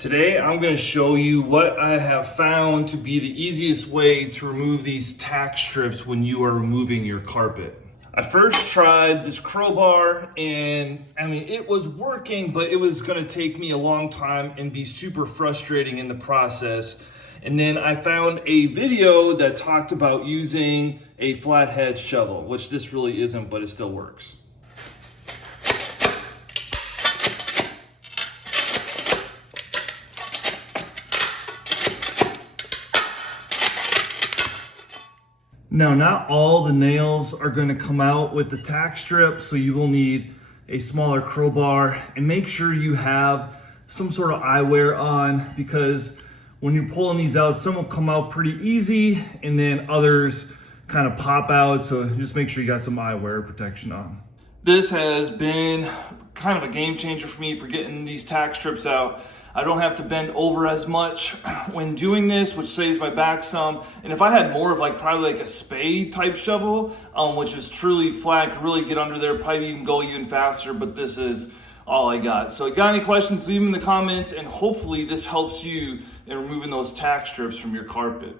Today I'm going to show you what I have found to be the easiest way to remove these tack strips when you are removing your carpet. I first tried this crowbar and it was working, but it was going to take me a long time and be super frustrating in the process. And then I found a video that talked about using a flathead shovel, which this really isn't, but it still works. Now, not all the nails are going to come out with the tack strip, so you will need a smaller crowbar, and make sure you have some sort of eyewear on, because when you're pulling these out, some will come out pretty easy and then others kind of pop out, so just make sure you got some eyewear protection on. This has been kind of a game changer for me for getting these tack strips out. I don't have to bend over as much when doing this, which saves my back some. And if I had more of probably a spade type shovel, which is truly flat, could really get under there, probably even go even faster, but this is all I got. So if you got any questions, leave them in the comments, and hopefully this helps you in removing those tack strips from your carpet.